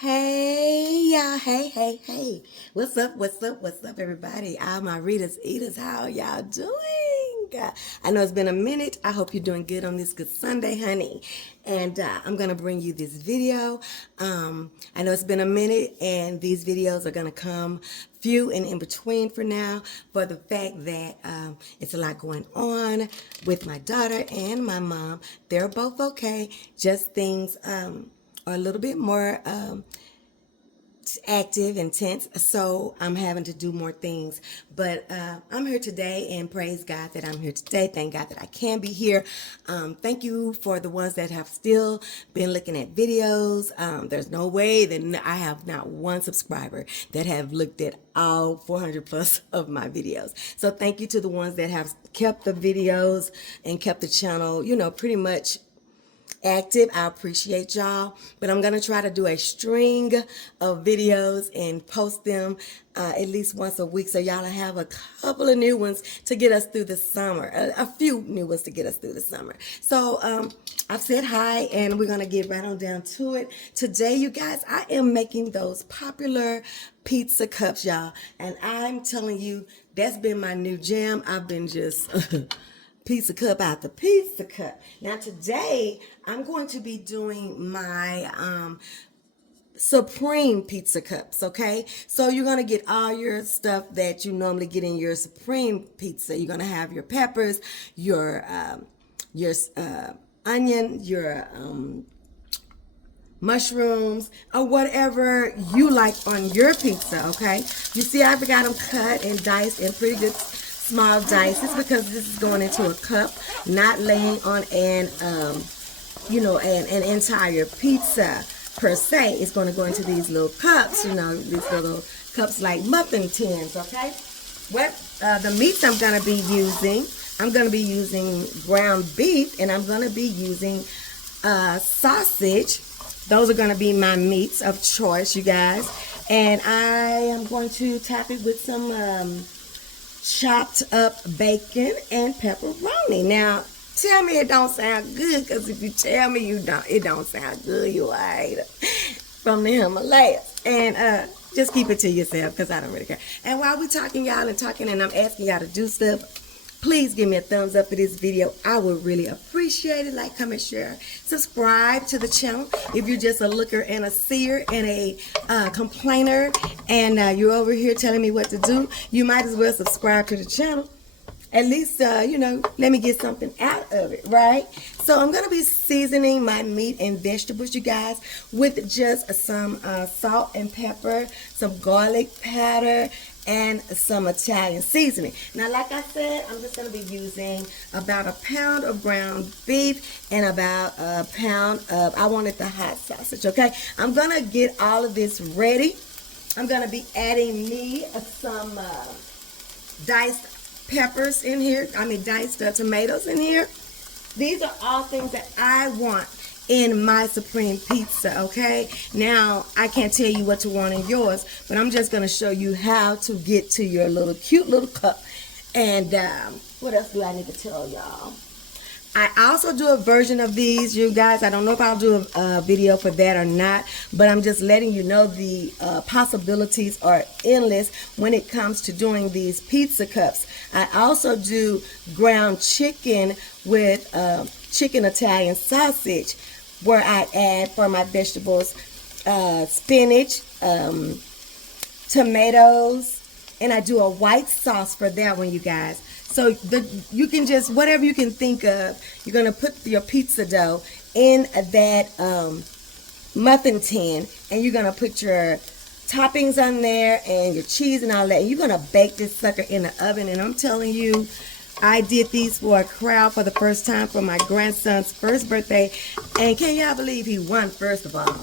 Hey y'all, hey. What's up, everybody? I'm my RitasEatas. How y'all doing? I know it's been a minute. I hope you're doing good on this good Sunday, honey. And I'm gonna bring you this video. I know it's been a minute, and these videos are gonna come few and in between for now, for the fact that it's a lot going on with my daughter and my mom. They're both okay, just things are a little bit more active, intense, so I'm having to do more things. But I'm here today, and praise God that I'm here today. Thank God that I can be here. Thank you for the ones that have still been looking at videos. There's no way that I have not one subscriber that have looked at all 400 plus of my videos. So thank you to the ones that have kept the videos and kept the channel, pretty much active. I appreciate y'all, but I'm gonna try to do a string of videos and post them at least once a week, so y'all have a couple of new ones to get us through the summer, a few new ones to get us through the summer. So I've said hi, and we're gonna get right on down to it. Today, you guys, I am making those popular pizza cups, y'all, and I'm telling you, that's been my new jam. I've been just pizza cup after pizza cup. Now today, I'm going to be doing my Supreme pizza cups, okay? So you're gonna get all your stuff that you normally get in your Supreme pizza. You're gonna have your peppers, your onion, your mushrooms, or whatever you like on your pizza, okay? You see, I've got them cut and diced in pretty good small dices, because this is going into a cup, not laying on an entire pizza per se. It's going to go into these little cups, these little cups like muffin tins, okay? What the meats I'm going to be using ground beef, and I'm going to be using sausage. Those are going to be my meats of choice, you guys. And I am going to top it with some chopped up bacon and pepperoni. Now, tell me it don't sound good, because if you tell me it don't sound good, you are from the Himalayas. And just keep it to yourself, because I don't really care. And while we're talking, y'all, and I'm asking y'all to do stuff, please give me a thumbs up for this video. I would really appreciate it. Like, comment, share, subscribe to the channel. If you're just a looker and a seer and a complainer, and you're over here telling me what to do, you might as well subscribe to the channel. At least, let me get something out of it, right? So I'm going to be seasoning my meat and vegetables, you guys, with just some salt and pepper, some garlic powder, and some Italian seasoning. Now, like I said, I'm just going to be using about a pound of ground beef and about a pound of, I wanted the hot sausage, okay? I'm going to get all of this ready. I'm going to be adding me some diced peppers in here. Diced tomatoes in here. These are all things that I want in my Supreme pizza, okay? Now, I can't tell you what to want in yours, but I'm just going to show you how to get to your cute little cup. And what else do I need to tell y'all? I also do a version of these, you guys. I don't know if I'll do a video for that or not, but I'm just letting you know the possibilities are endless when it comes to doing these pizza cups. I also do ground chicken with chicken Italian sausage, where I add for my vegetables spinach, tomatoes, and I do a white sauce for that one, you guys. So you can just, whatever you can think of, you're going to put your pizza dough in that muffin tin, and you're going to put your toppings on there and your cheese and all that, and you're going to bake this sucker in the oven. And I'm telling you, I did these for a crowd for the first time for my grandson's first birthday. And can y'all believe he won, first of all?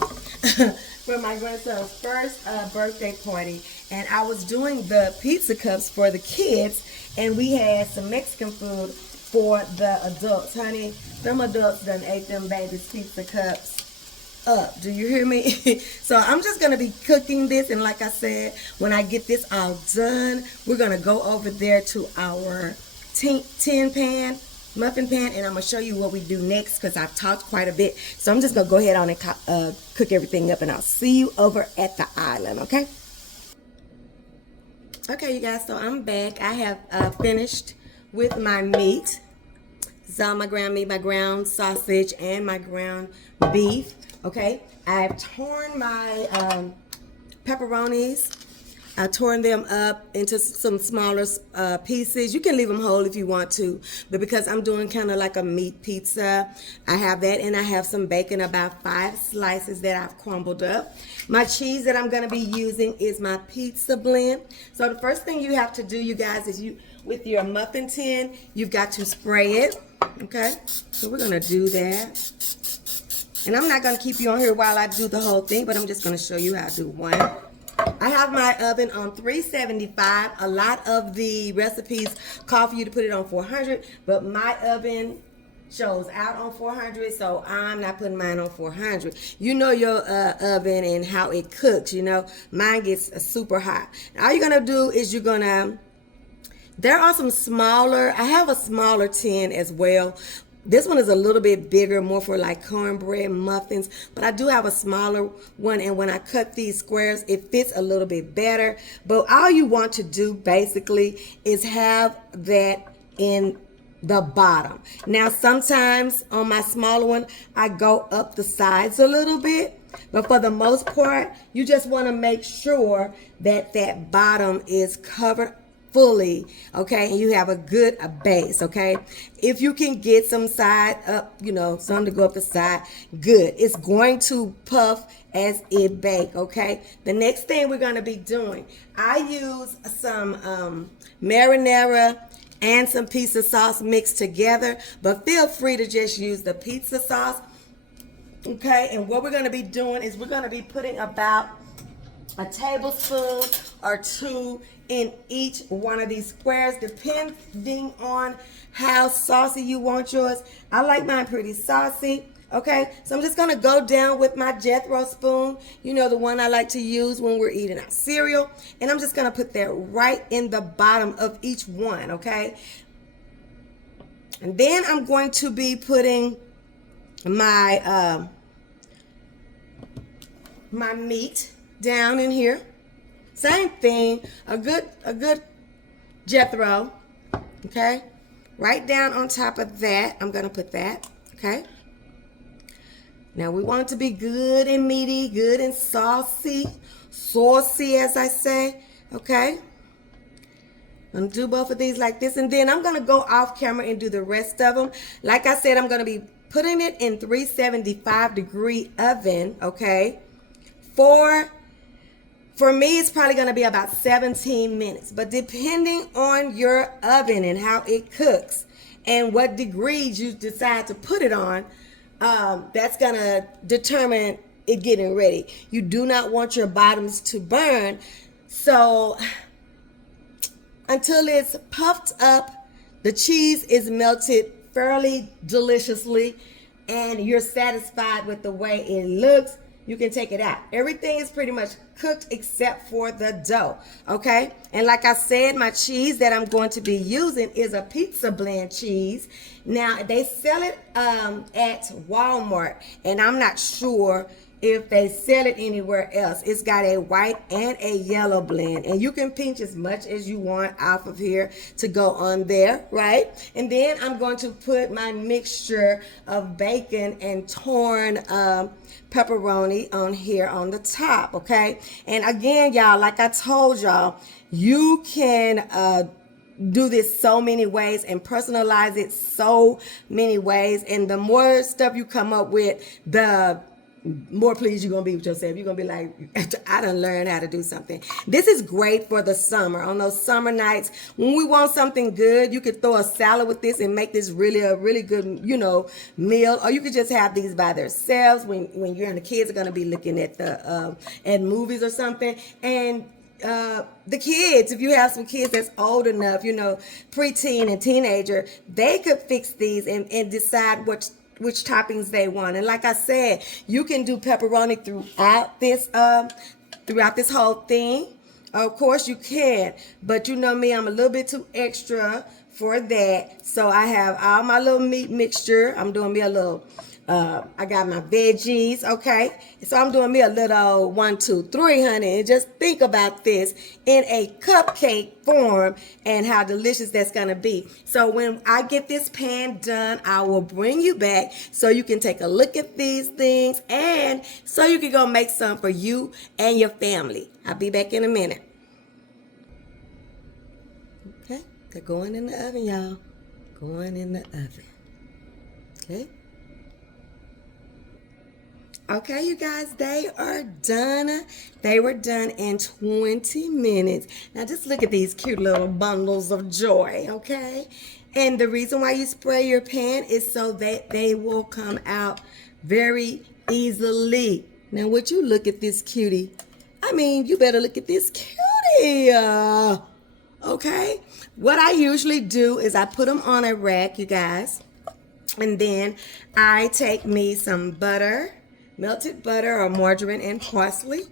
For my grandson's first birthday party. And I was doing the pizza cups for the kids. And we had some Mexican food for the adults. Honey, them adults done ate them babies' pizza cups up. Do you hear me? So I'm just going to be cooking this. And like I said, when I get this all done, we're going to go over there to our tin pan muffin pan, and I'm going to show you what we do next because I've talked quite a bit. So I'm just going to go ahead on and cook everything up, and I'll see you over at the island, okay? Okay, you guys, so I'm back. I have finished with my meat. This is all my ground meat, my ground sausage, and my ground beef, okay? I've torn my pepperonis. I torn them up into some smaller pieces. You can leave them whole if you want to, but because I'm doing kind of like a meat pizza, I have that, and I have some bacon, about 5 slices that I've crumbled up. My cheese that I'm going to be using is my pizza blend. So the first thing you have to do, you guys, is with your muffin tin, you've got to spray it, okay? So we're going to do that. And I'm not going to keep you on here while I do the whole thing, but I'm just going to show you how to do one. I have my oven on 375. A lot of the recipes call for you to put it on 400, but my oven shows out on 400, so I'm not putting mine on 400. You know your oven and how it cooks, you know. Mine gets super hot. All you're going to do is you're going to, there are some smaller, I have a smaller tin as well. This one is a little bit bigger, more for like cornbread muffins, but I do have a smaller one, and when I cut these squares, it fits a little bit better. But all you want to do basically is have that in the bottom. Now, sometimes on my smaller one, I go up the sides a little bit, but for the most part, you just want to make sure that that bottom is covered fully, okay, and you have a good base, okay? If you can get some side up, you know, some to go up the side, good. It's going to puff as it bake, okay? The next thing we're going to be doing, I use some marinara and some pizza sauce mixed together, but feel free to just use the pizza sauce, okay? And what we're going to be doing is we're going to be putting about a tablespoon or 2 in each one of these squares, depending on how saucy you want yours. I like mine pretty saucy, okay? So I'm just gonna go down with my Jethro spoon, you know, the one I like to use when we're eating our cereal, and I'm just gonna put that right in the bottom of each one, okay? And then I'm going to be putting my my meat down in here. Same thing, a good Jethro, okay? Right down on top of that, I'm gonna put that, okay? Now we want it to be good and meaty, good and saucy as I say, okay? I'm gonna do both of these like this, and then I'm gonna go off camera and do the rest of them. Like I said, I'm gonna be putting it in 375-degree oven, okay? For me, it's probably going to be about 17 minutes. But depending on your oven and how it cooks and what degrees you decide to put it on, that's going to determine it getting ready. You do not want your bottoms to burn. So until it's puffed up, the cheese is melted fairly deliciously, and you're satisfied with the way it looks, you can take it out. Everything is pretty much cooked except for the dough, okay? And like I said, my cheese that I'm going to be using is a pizza blend cheese. Now, they sell it at Walmart, and I'm not sure if they sell it anywhere else. It's got a white and a yellow blend, and you can pinch as much as you want off of here to go on there, right? And then I'm going to put my mixture of bacon and torn pepperoni on here on the top, okay? And again, y'all, like I told y'all, you can do this so many ways and personalize it so many ways, and the more stuff you come up with, the more pleased you're gonna be with yourself. You're gonna be like, I done learned how to do something. This is great for the summer. On those summer nights when we want something good, you could throw a salad with this and make this really a really good, you know, meal. Or you could just have these by themselves when you and the kids are gonna be looking at the at movies or something. And the kids, if you have some kids that's old enough, you know, preteen and teenager, they could fix these and decide which toppings they want. And like I said, you can do pepperoni throughout this whole thing. Of course you can, but you know me, I'm a little bit too extra for that. So I have all my little meat mixture. I'm doing me a little, I got my veggies, okay? So I'm doing me a little 1, 2, 3, honey. And just think about this in a cupcake form and how delicious that's gonna be. So when I get this pan done, I will bring you back so you can take a look at these things and so you can go make some for you and your family. I'll be back in a minute. Okay, they're going in the oven, y'all. Going in the oven. Okay. Okay, you guys, they are done. They were done in 20 minutes. Now, just look at these cute little bundles of joy, okay? And the reason why you spray your pan is so that they will come out very easily. Now, would you look at this cutie? I mean, you better look at this cutie. Okay? What I usually do is I put them on a rack, you guys. And then I take me some butter, melted butter or margarine and parsley,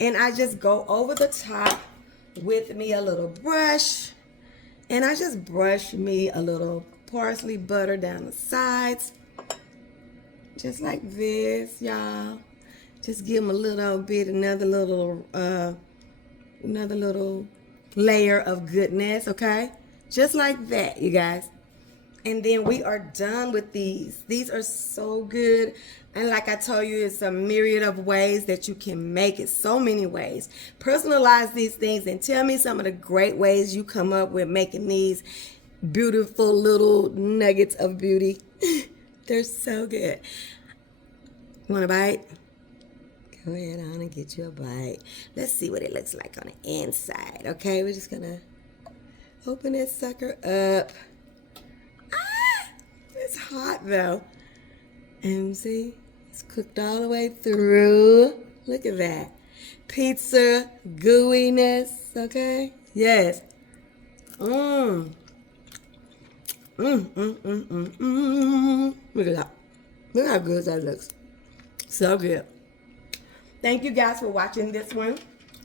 and I just go over the top with me a little brush, and I just brush me a little parsley butter down the sides, just like this, y'all. Just give them a little bit, another little layer of goodness, okay? Just like that, you guys. And then we are done with these. These are so good. And like I told you, it's a myriad of ways that you can make it. So many ways. Personalize these things and tell me some of the great ways you come up with making these beautiful little nuggets of beauty. They're so good. You want a bite? Go ahead on and get you a bite. Let's see what it looks like on the inside. Okay, we're just going to open this sucker up. It's hot though. And see, it's cooked all the way through. Look at that. Pizza gooiness, okay? Yes. Look at that. Look how good that looks. So good. Thank you guys for watching this one.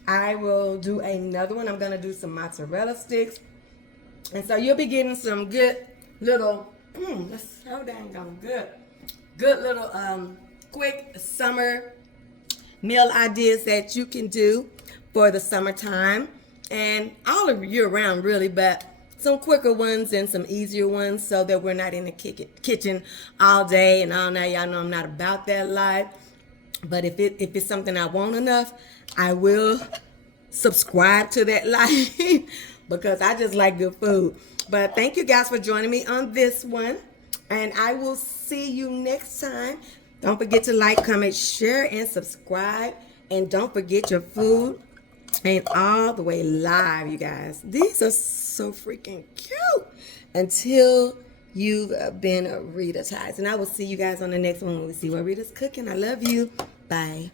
I will do another one. I'm going to do some mozzarella sticks. And so you'll be getting some good little, that's so dang good. Good little quick summer meal ideas that you can do for the summertime and all of year round really, but some quicker ones and some easier ones so that we're not in the kitchen all day and all night. Y'all know I'm not about that life, but if it's something I want enough, I will subscribe to that life because I just like good food. But thank you guys for joining me on this one. And I will see you next time. Don't forget to like, comment, share, and subscribe. And don't forget your food ain't all the way live, you guys. These are so freaking cute. Until you've been Ritatized. And I will see you guys on the next one when we see what Rita's cooking. I love you. Bye.